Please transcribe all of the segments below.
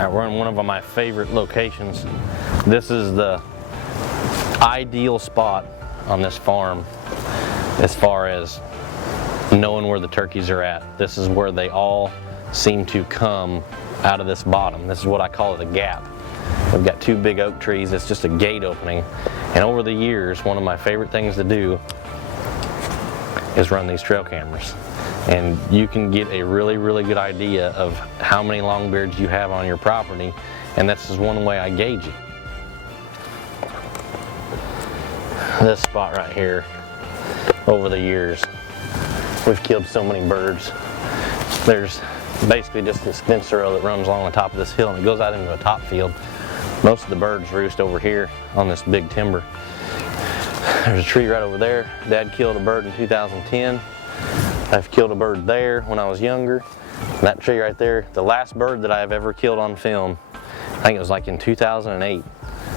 Right, we're in one of my favorite locations. This is the ideal spot on this farm as far as knowing where the turkeys are at. This is where they all seem to come out of this bottom. This is what I call it, a gap. We've got two big oak trees. It's just a gate opening. And over the years, one of my favorite things to do is run these trail cameras. And you can get a really, really good idea of how many longbeards you have on your property. And this is one way I gauge it. This spot right here, over the years, we've killed so many birds. There's basically just this fence row that runs along the top of this hill and it goes out into a top field. Most of the birds roost over here on this big timber. There's a tree right over there. Dad killed a bird in 2010. I've killed a bird there when I was younger. And that tree right there, the last bird that I've ever killed on film, I think it was like in 2008.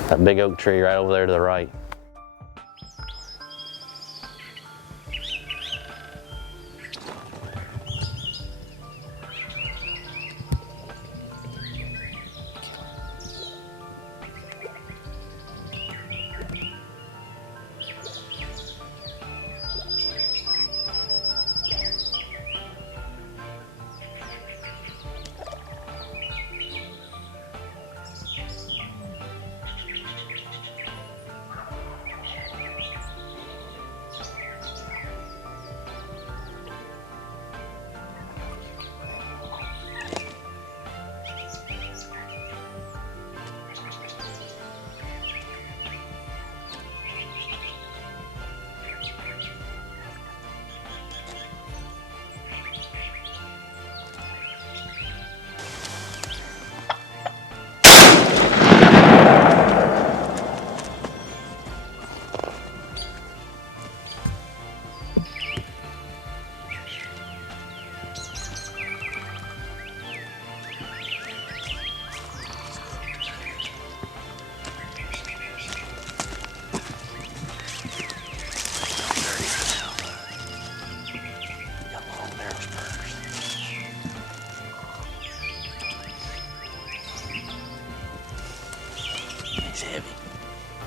That big oak tree right over there to the right.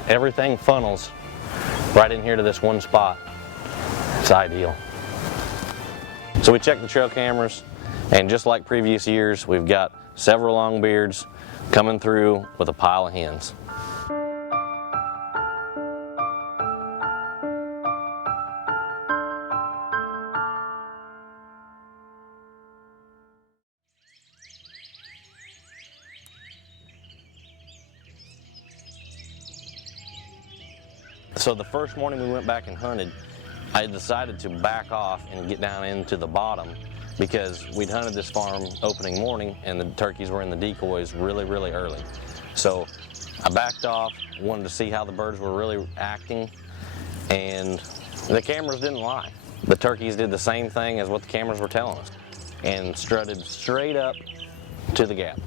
Everything funnels right in here to this one spot. It's ideal. So we checked the trail cameras, and just like previous years, we've got several longbeards coming through with a pile of hens. So the first morning we went back and hunted, I decided to back off and get down into the bottom because we'd hunted this farm opening morning and the turkeys were in the decoys really, really early. So I backed off, wanted to see how the birds were really acting, and the cameras didn't lie. The turkeys did the same thing as what the cameras were telling us and strutted straight up to the gap.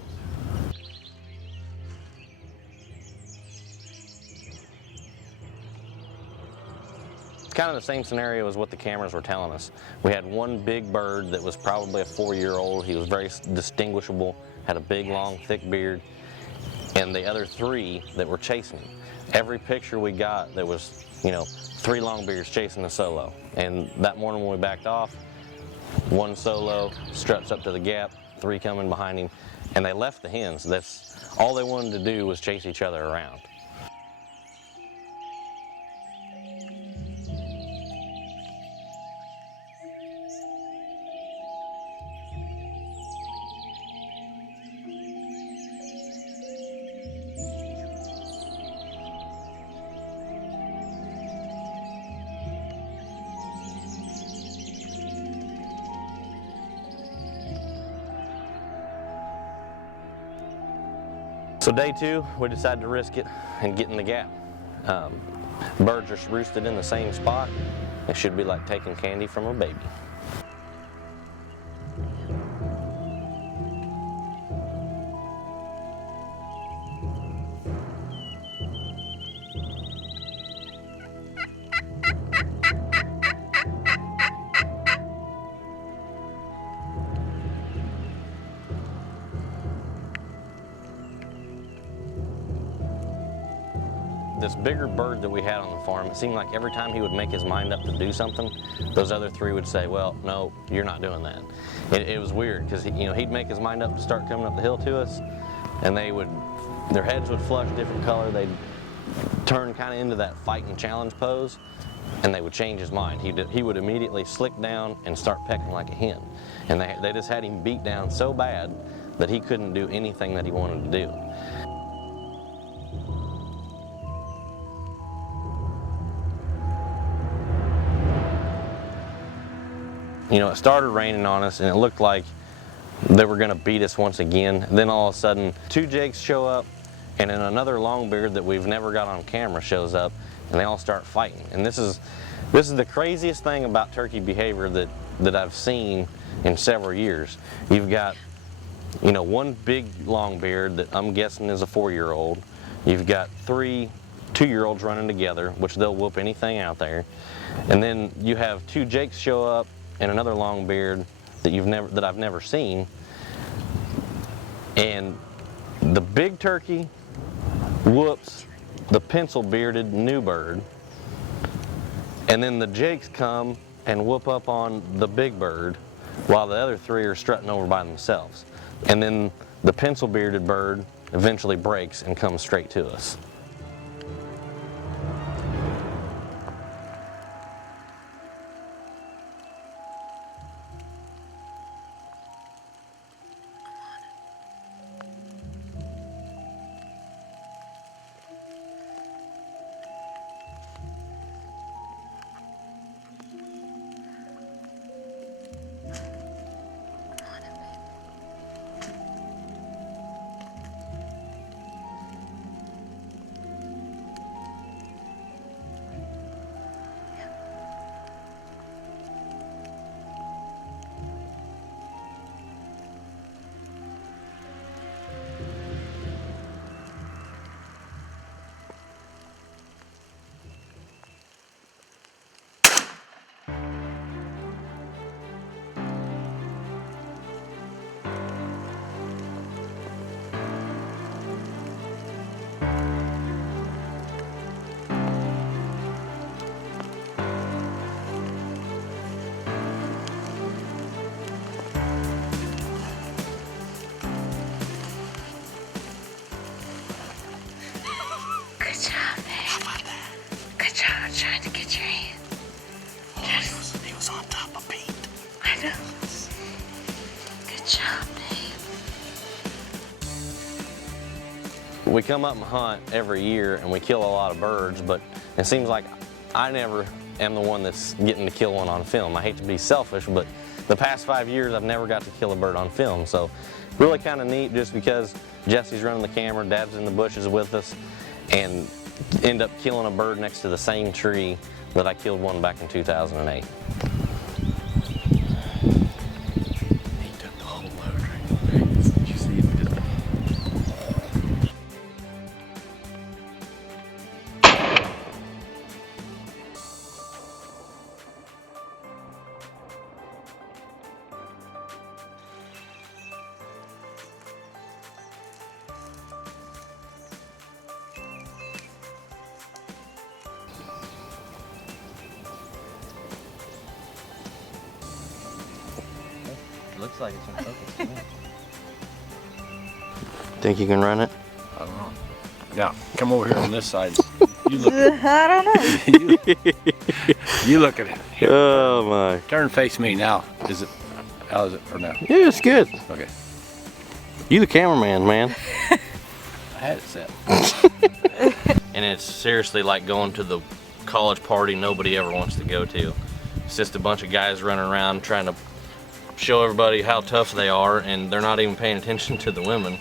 Kind of the same scenario as what the cameras were telling us. We had one big bird that was probably a 4-year-old. He was very distinguishable, had a big, long, thick beard, and the other 3 that were chasing him. Every picture we got, there was, 3 longbeards chasing the solo. And that morning when we backed off, one solo struts up to the gap, 3 coming behind him, and they left the hens. That's all they wanted to do was chase each other around. So day 2, we decided to risk it and get in the gap. Birds are roosted in the same spot. It should be like taking candy from a baby. this bigger bird that we had on the farm, it seemed like every time he would make his mind up to do something, those other three would say, well, no, you're not doing that. It was weird because he'd make his mind up to start coming up the hill to us, and their heads would flush different color. They'd turn kind of into that fight and challenge pose, and they would change his mind. He would immediately slick down and start pecking like a hen. And they just had him beat down so bad that he couldn't do anything that he wanted to do. It started raining on us, and it looked like they were going to beat us once again. And then all of a sudden, two jakes show up, and then another longbeard that we've never got on camera shows up, and they all start fighting. And this is the craziest thing about turkey behavior that I've seen in several years. You've got, one big longbeard that I'm guessing is a 4-year-old. You've got 3 2-year-olds running together, which they'll whoop anything out there. And then you have 2 jakes show up and another longbeard that I've never seen. And the big turkey whoops the pencil-bearded new bird, and then the jakes come and whoop up on the big bird while the other 3 are strutting over by themselves. And then the pencil-bearded bird eventually breaks and comes straight to us. Trying to get your hand. Oh, he was on top of Pete. I know. Good job, Dave. We come up and hunt every year and we kill a lot of birds, but it seems like I never am the one that's getting to kill one on film. I hate to be selfish, but the past 5 years I've never got to kill a bird on film. So really kind of neat just because Jesse's running the camera, Dad's in the bushes with us, and end up killing a bird next to the same tree that I killed one back in 2008. He took the whole load right there. Did you see it? Looks like it's in focus to me. Think you can run it? I don't know. Now, come over here on this side. You look at I don't know. you look at it. Here. Oh my. Turn face me now. Is it, how is it, or no? Yeah, it's good. Okay. You the cameraman, man. I had it set. And it's seriously like going to the college party nobody ever wants to go to. It's just a bunch of guys running around trying to show everybody how tough they are, and they're not even paying attention to the women.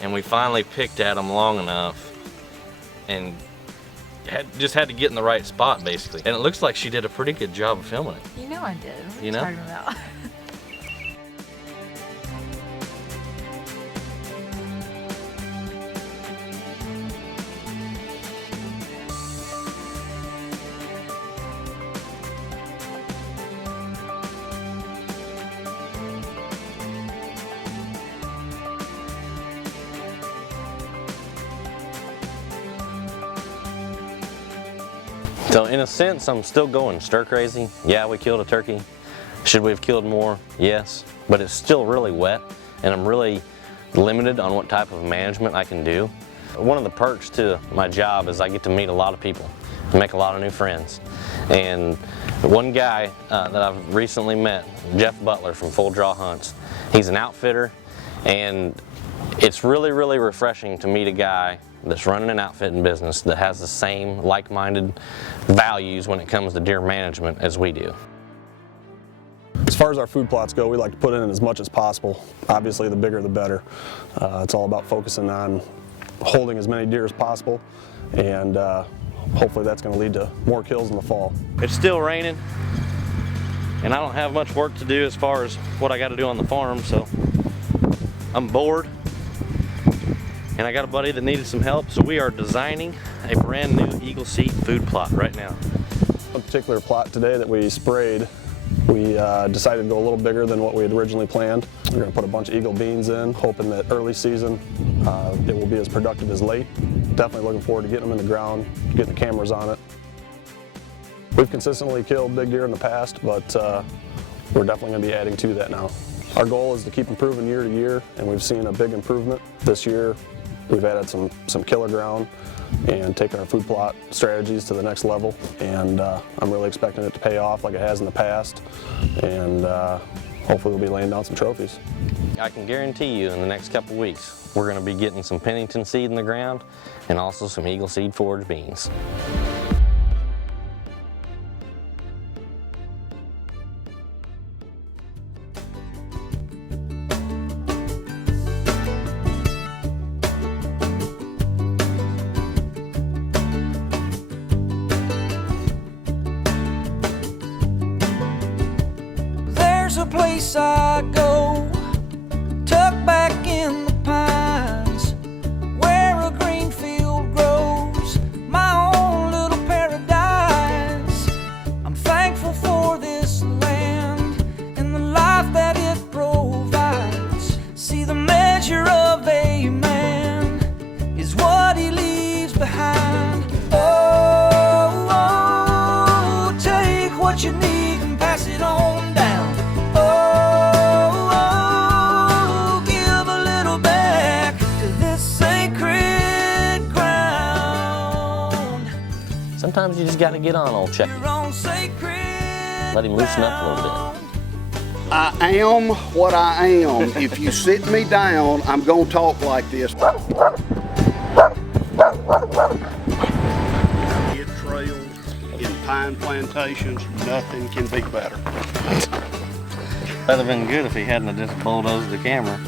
And we finally picked at them long enough and just had to get in the right spot basically. And it looks like she did a pretty good job of filming it. You know I did. What are You know? talking about? So in a sense, I'm still going stir crazy. Yeah, we killed a turkey. Should we have killed more? Yes, but it's still really wet, and I'm really limited on what type of management I can do. One of the perks to my job is I get to meet a lot of people and make a lot of new friends. And one guy that I've recently met, Jeff Butler from Full Draw Hunts, he's an outfitter, and it's really, really refreshing to meet a guy that's running an outfitting business that has the same like-minded values when it comes to deer management as we do. As far as our food plots go, we like to put in as much as possible. Obviously, the bigger the better. It's all about focusing on holding as many deer as possible, and hopefully that's going to lead to more kills in the fall. It's still raining, and I don't have much work to do as far as what I got to do on the farm, so I'm bored, and I got a buddy that needed some help, so we are designing a brand new Eagle Seed food plot right now. A particular plot today that we sprayed, we decided to go a little bigger than what we had originally planned. We're going to put a bunch of Eagle beans in, hoping that early season it will be as productive as late. Definitely looking forward to getting them in the ground, getting the cameras on it. We've consistently killed big deer in the past, but we're definitely going to be adding to that now. Our goal is to keep improving year to year, and we've seen a big improvement. This year we've added some killer ground and taken our food plot strategies to the next level, and I'm really expecting it to pay off like it has in the past, and hopefully we'll be laying down some trophies. I can guarantee you in the next couple weeks we're going to be getting some Pennington seed in the ground and also some Eagle Seed Forage beans. There's a place I go, tucked back in the pines, where a green field grows, my own little paradise. I'm thankful for this land and the life that it provides. See, the measure of a man is what he leaves behind. Oh, oh, take what you need and pass it on down. Sometimes you just got to get on old Chucky. Let him loosen up a little bit. I am what I am. If you sit me down, I'm going to talk like this. It trails in pine plantations, nothing can be better. That'd have been good if he hadn't have just bulldozed the camera.